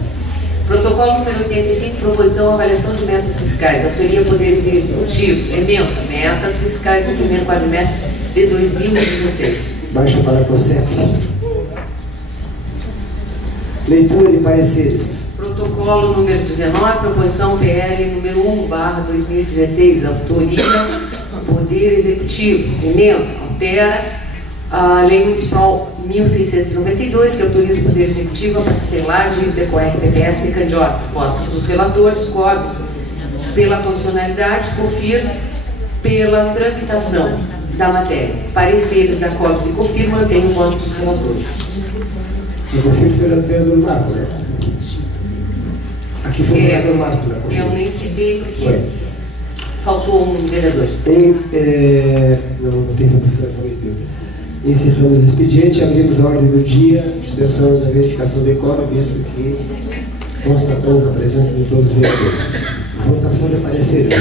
Protocolo número 85, proposição avaliação de metas fiscais, autoria Poder Executivo, emenda, metas fiscais no primeiro quadrimestre de 2016. Baixa para a COSEF. Leitura de pareceres. Protocolo número 19, proposição PL número 1/2016, autoria Poder Executivo, emenda, altera a Lei Municipal 1692, que autoriza o Poder Executivo a parcelar a dívida com a RPPS de Candiota. Voto dos relatores, COBS pela funcionalidade, COFIR pela tramitação da matéria. Pareceres da COBS e COFIR mantém o voto dos relatores. O COFIR foi o vereador Marco, né? Aqui foi o vereador Marco, né? Eu nem citei porque faltou um vereador. Não tem votação leitura. Encerramos o expediente, abrimos a ordem do dia, dispensamos a verificação do quórum, visto que constatamos a presença de todos os vereadores. Votação de pareceres.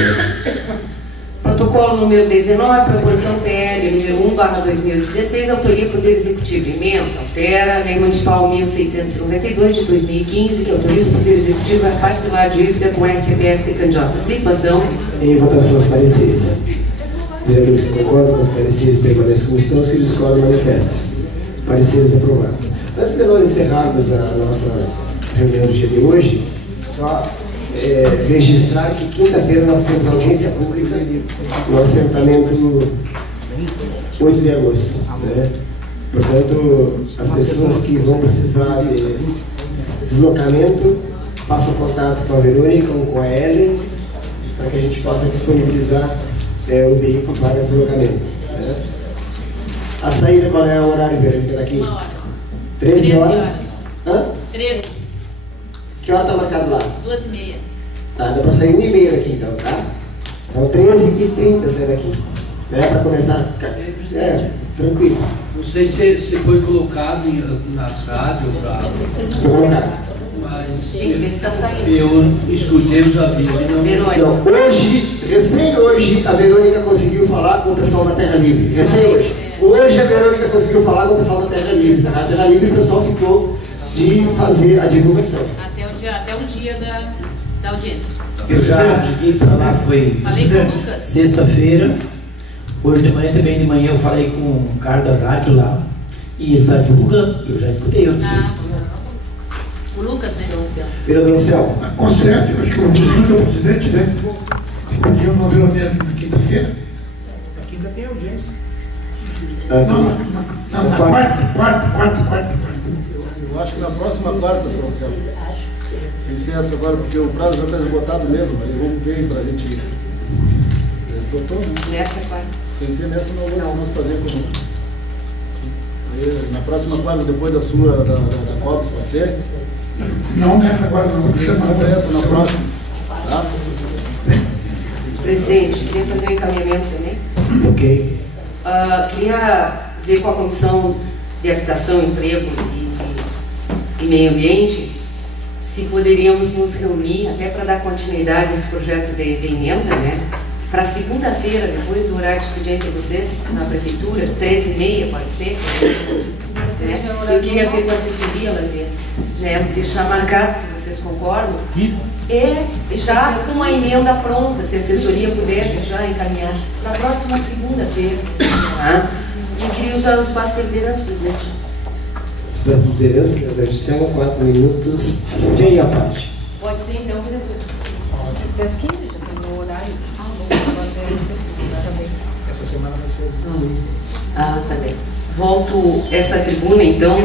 Protocolo número 19, proposição PL número 1/2016, autoria Poder Executivo, emenda, altera a Lei Municipal 1692 de 2015, que autoriza o Poder Executivo a parcelar a dívida com a RPPS de Candiota. Situação. Em votação os pareceres. Os vereadores que concordam com os pareceres permanecem como estão, os que discordam manifestam. Pareceres aprovados. Antes de nós encerrarmos a nossa reunião do dia de hoje, só registrar que quinta-feira nós temos audiência pública no assentamento 8 de agosto. Né? Portanto, as pessoas que vão precisar de deslocamento, façam contato com a Verônica ou com a Ellen, para que a gente possa disponibilizar o veículo para deslocamento. Né? A saída, qual é o horário, Verônica, daqui? 13 horas? Hã? 13. Que hora está marcado lá? 2h30. Tá, dá para sair 1h30 daqui então, tá? Então 13h30 sai daqui. Né? Para começar. Tranquilo. Não sei se foi colocado nas rádios para. Foi colocado. Mas Tem que ver se está saindo. eu escutei os avisos e não. Verônica. Não, recém hoje, a Verônica conseguiu falar com o pessoal da Terra Livre. Recém hoje. Hoje a Verônica conseguiu falar com o pessoal da Terra Livre. Da Rádio Terra Livre o pessoal ficou de fazer a divulgação. Até o dia da audiência. Eu já cheguei para lá, foi Falei com o Lucas. sexta-feira. Hoje de manhã, também de manhã, eu falei com o cara da rádio lá. E ele vai divulgando, eu já escutei outros vezes. O Lucas, né? Vereador Anselmo. Concede, acho que o Júlio é o presidente, né? Pediu uma reunião na quinta-feira. Na quinta tem audiência. Na quarta. Eu acho que na próxima quarta, São Anselmo. Sem ser essa agora, porque o prazo já está esgotado mesmo. Aí vamos ver para a gente. Esgotou, né? Nessa quarta. Sem ser nessa, não vamos fazer como. Aí, na próxima quarta, depois da sua, da COPS, pode ser? Não nessa agora, não. Não essa, na próxima. Tá? Presidente, queria fazer um encaminhamento também. Ok. Queria ver com a Comissão de Habitação, Emprego e Meio Ambiente se poderíamos nos reunir até para dar continuidade a esse projeto de emenda, né? Para segunda-feira, depois do horário de expediente de vocês, na Prefeitura, 13h30, pode ser? Né? Eu queria ver com a assessoria, Lazia, né? Deixar marcado, se vocês concordam, já com a emenda pronta, se a assessoria pudesse já encaminhar na próxima segunda-feira. Tá? E eu queria usar o espaço de liderança, presidente. Espaço de liderança, vereador Gisela, 4 minutos, sem a parte. Pode ser então, vereador. Pode ser às 15, já tem o horário. Essa semana vai ser. Tá bem. Volto essa tribuna, então,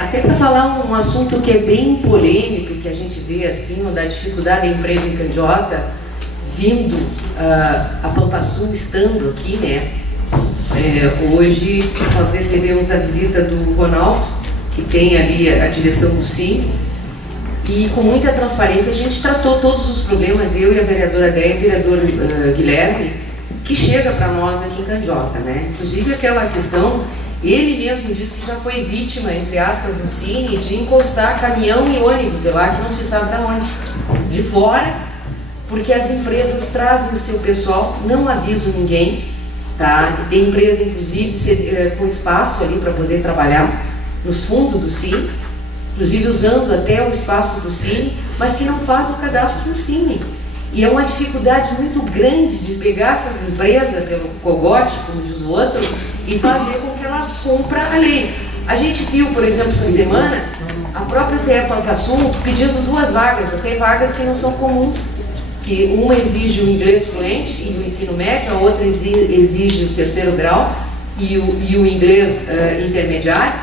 até para falar um assunto que é bem polêmico, que a gente vê assim, da dificuldade de emprego em Candiota, vindo a Pampa Sul estando aqui, né? Hoje nós recebemos a visita do Ronaldo, que tem ali a direção do CIM, e com muita transparência a gente tratou todos os problemas, eu e a vereadora Déia e o vereador Guilherme, que chega para nós aqui em Candiota, né? Inclusive aquela questão, ele mesmo disse que já foi vítima, entre aspas, do Cine, de encostar caminhão e ônibus de lá, que não se sabe de onde, de fora, porque as empresas trazem o seu pessoal, não avisam ninguém, tá? E tem empresa, inclusive, com espaço ali para poder trabalhar nos fundos do Cine, inclusive usando até o espaço do Cine, mas que não faz o cadastro do Cine. E é uma dificuldade muito grande de pegar essas empresas pelo cogote, como diz o outro, e fazer com que ela cumpra a lei. A gente viu, por exemplo, essa semana, a própria UTE Pampa Sul pedindo 2 vagas, até vagas que não são comuns, que uma exige o inglês fluente e o ensino médio, a outra exige o 3º grau e o inglês intermediário.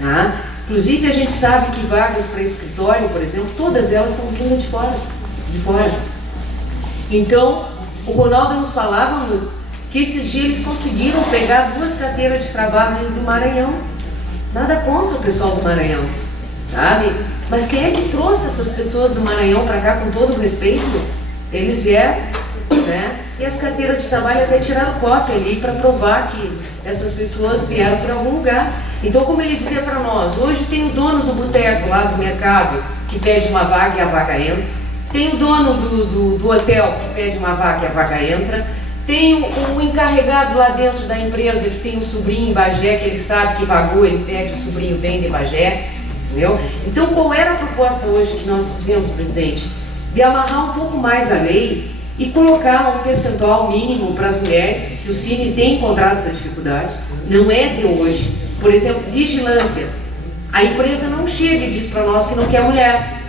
Tá? Inclusive, a gente sabe que vagas para escritório, por exemplo, todas elas são vindas de fora. Então, o Ronaldo nos falávamos que esses dias eles conseguiram pegar 2 carteiras de trabalho do Maranhão. Nada contra o pessoal do Maranhão, sabe? Mas quem é que trouxe essas pessoas do Maranhão para cá, com todo o respeito? Eles vieram, né? E as carteiras de trabalho até tiraram cópia ali para provar que essas pessoas vieram para algum lugar. Então, como ele dizia para nós, hoje tem o dono do boteco lá do mercado que pede uma vaga e a vaga entra. Tem o dono do hotel que pede uma vaga e a vaga entra. Tem o encarregado lá dentro da empresa que tem um sobrinho em Bagé, que ele sabe que vagou, ele pede, o sobrinho vem de Bagé. Entendeu? Então, qual era a proposta hoje que nós fizemos, presidente? De amarrar um pouco mais a lei e colocar um percentual mínimo para as mulheres, que o Cine tem encontrado essa dificuldade, não é de hoje. Por exemplo, vigilância. A empresa não chega e diz para nós que não quer mulher,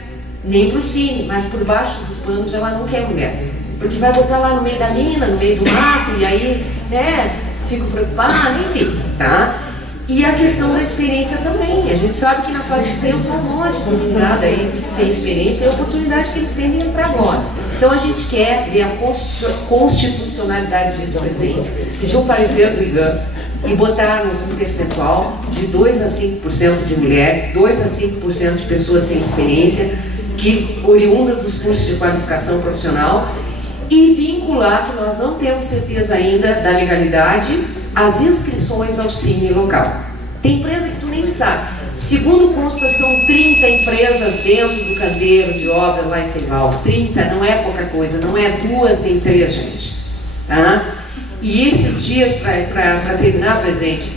nem para o Cine, mas por baixo dos panos ela não quer mulher. Porque vai botar lá no meio da mina, no meio do mato, e aí, né, fico preocupada, enfim, tá? E a questão da experiência também. A gente sabe que na fase centro um monte de nominada aí sem experiência é a oportunidade que eles têm de entrar agora. Então a gente quer ver a constitucionalidade disso, presidente, de um parecer do IGAM e botarmos um percentual de 2 a 5% de mulheres, 2 a 5% de pessoas sem experiência, que oriundas dos cursos de qualificação profissional, e vincular, que nós não temos certeza ainda da legalidade, as inscrições ao Cine local. Tem empresa que tu nem sabe. Segundo consta, são 30 empresas dentro do canteiro de obra lá em Seival. 30 não é pouca coisa, não é 2 nem 3, gente. Tá? E esses dias, para terminar, presidente,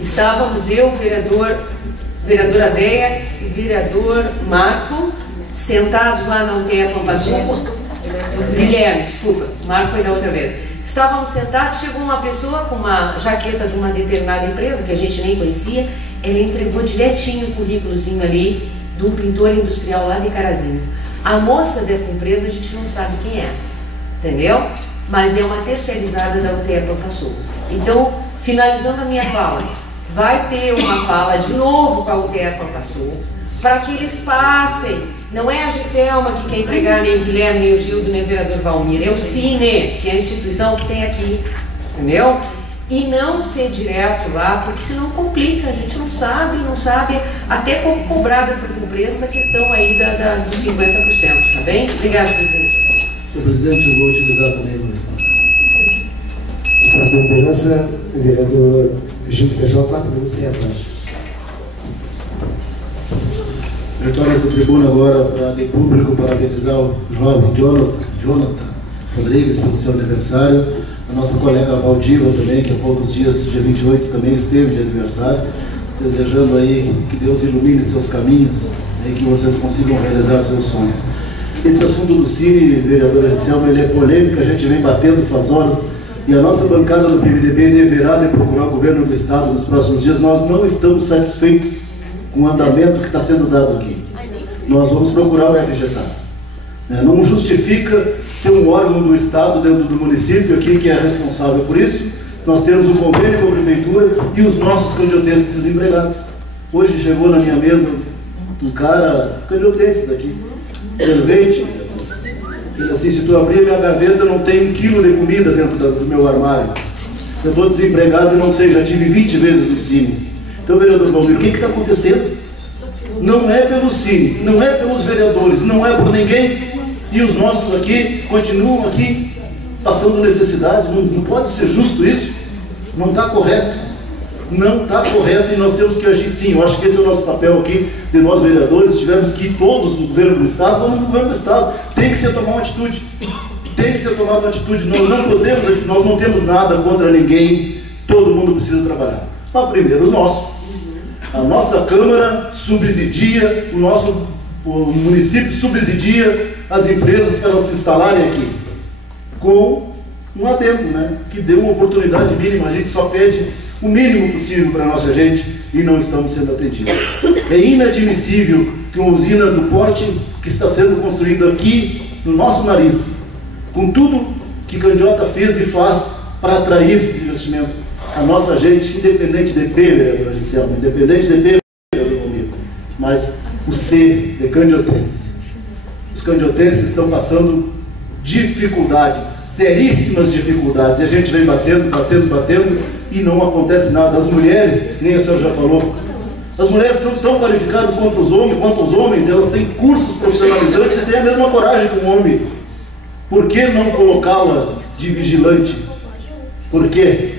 estávamos eu, vereadora Déia e vereador Marco, sentados lá na UTE Pampa Sul. Guilherme, desculpa, Marco foi da outra vez. Estávamos sentados, chegou uma pessoa com uma jaqueta de uma determinada empresa, que a gente nem conhecia, ela entregou direitinho o currículozinho ali de um pintor industrial lá de Carazinho. A moça dessa empresa a gente não sabe quem é, entendeu? Mas é uma terceirizada da UTE Profasul. Então, finalizando a minha fala, vai ter uma fala de novo com a UTE Profasul, para que eles passem. Não é a Giselma que quer empregar, nem o Guilherme, nem o Gildo, nem o vereador Valmir, é o Cine, que é a instituição que tem aqui, entendeu? E não ser direto lá, porque senão complica, a gente não sabe até como cobrar dessas empresas a questão aí dos 50%, tá bem? Obrigado, presidente. Senhor presidente, eu vou utilizar também o espaço. Espaço da liderança, o vereador Gildo Feijó, 4 minutos sem atraso. Eu estou nessa tribuna agora para, de público, parabenizar o jovem Jonathan Rodrigues pelo seu aniversário, a nossa colega Valdiva também, que há poucos dias, dia 28, também esteve de aniversário, desejando aí que Deus ilumine seus caminhos e que vocês consigam realizar seus sonhos. Esse assunto do Cine, vereadora Giselma, ele é polêmico, a gente vem batendo faz horas, e a nossa bancada do PMDB deverá procurar o governo do Estado nos próximos dias. Nós não estamos satisfeitos com o andamento que está sendo dado aqui. Nós vamos procurar o FGTAS. Não justifica ter um órgão do Estado dentro do município aqui que é responsável por isso. Nós temos um convênio com a Prefeitura e os nossos candiotenses desempregados. Hoje chegou na minha mesa um cara candiotense daqui, servente. Ele assim, se tu abrir a minha gaveta, não tem 1 quilo de comida dentro do meu armário. Eu estou desempregado e não sei, já tive 20 vezes no Cine. Então, vereador Valmir, o que está acontecendo? Não é pelo Cine, não é pelos vereadores, não é por ninguém, e os nossos aqui continuam aqui passando necessidade. Não pode ser justo isso, não está correto, não está correto, e nós temos que agir sim. Eu acho que esse é o nosso papel aqui, de nós vereadores. Tivemos que ir todos no governo do Estado, vamos no governo do Estado, tem que ser tomar uma atitude, tem que ser tomada uma atitude. Nós não podemos, nós não temos nada contra ninguém, todo mundo precisa trabalhar, mas primeiro os nossos. A nossa Câmara subsidia, o município subsidia as empresas para elas se instalarem aqui, com um adendo, né? Que dê uma oportunidade mínima. A gente só pede o mínimo possível para a nossa gente e não estamos sendo atendidos. É inadmissível que uma usina do porte que está sendo construída aqui no nosso nariz, com tudo que Candiota fez e faz para atrair esses investimentos, a nossa gente, independente de P, vereadora Giselma, independente de P, vereador Valmir, mas o C de candiotense. Os candiotenses estão passando dificuldades, seríssimas dificuldades, e a gente vem batendo, e não acontece nada. As mulheres, que nem a senhora já falou, as mulheres são tão qualificadas quanto os homens, elas têm cursos profissionalizantes e têm a mesma coragem que um homem. Por que não colocá-la de vigilante? Por quê?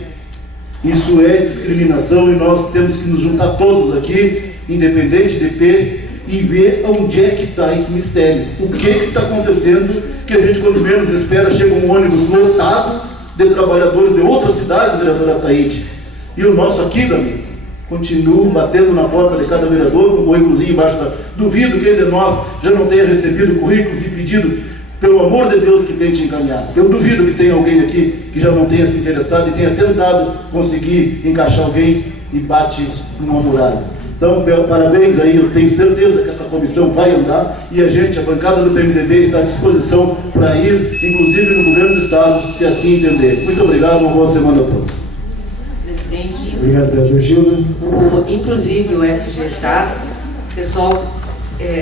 Isso é discriminação, e nós temos que nos juntar todos aqui, independente de P, e ver onde é que está esse mistério. O que está acontecendo, que a gente, quando menos espera, chega um ônibus lotado de trabalhadores de outras cidades, vereadora Taíde, e o nosso aqui, Dami, continua batendo na porta de cada vereador com um currículozinho embaixo da... Duvido que ele de nós já não tenha recebido currículos e pedido, pelo amor de Deus, que tem te encaminhado. Eu duvido que tenha alguém aqui que já não tenha se interessado e tenha tentado conseguir encaixar alguém e bate numa muralha. Então, parabéns aí, eu tenho certeza que essa comissão vai andar, e a gente, a bancada do PMDB, está à disposição para ir, inclusive no governo do Estado, se assim entender. Muito obrigado, uma boa semana a todos. Presidente. Obrigado, vereador Gildo. Inclusive o FGTAS, pessoal,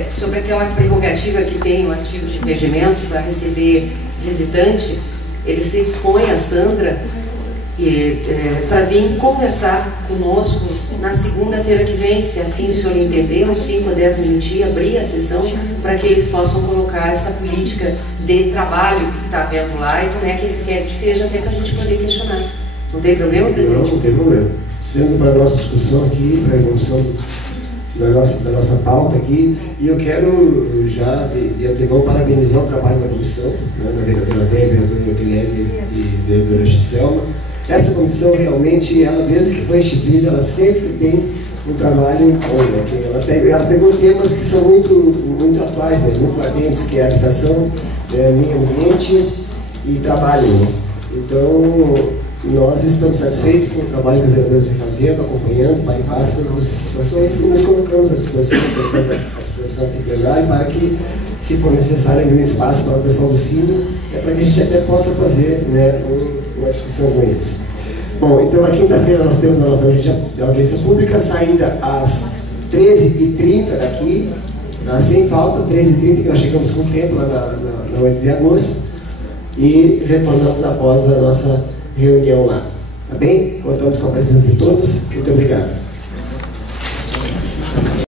sobre aquela prerrogativa que tem o artigo de regimento para receber visitante, ele se dispõe, a Sandra, para vir conversar conosco na segunda-feira que vem, se assim o senhor entender, uns 5 a 10 minutinhos, abrir a sessão para que eles possam colocar essa política de trabalho que está havendo lá e como é que eles querem que seja, até para a gente poder questionar. Não tem problema, presidente? Não tem problema. Sendo para a nossa discussão aqui, para a evolução da nossa pauta aqui, e eu quero já de antemão parabenizar o trabalho da comissão, né, na vereadora Véia, vereadora Guilherme e vereadora Giselma. Essa comissão realmente, ela desde que foi instituída, ela sempre tem um trabalho bom, né? Ela pegou temas que são muito atuais, né, muito latentes, que é a habitação, meio ambiente e trabalho, né? Então, nós estamos satisfeitos com o trabalho que os vereadores vêm fazendo, acompanhando, para passar todas as situações, e nos colocamos à disposição aqui plenária para que, se for necessário, abrir um espaço para o pessoal do Sino, para que a gente até possa fazer, né, uma discussão com eles. Bom, então na quinta-feira nós temos a nossa audiência pública, saída às 13h30 daqui, sem falta, 13h30, que nós chegamos com tempo lá na 8 de agosto, e retornamos após a nossa reunião lá. Tá bem? Contamos com a presença de todos. Muito obrigado.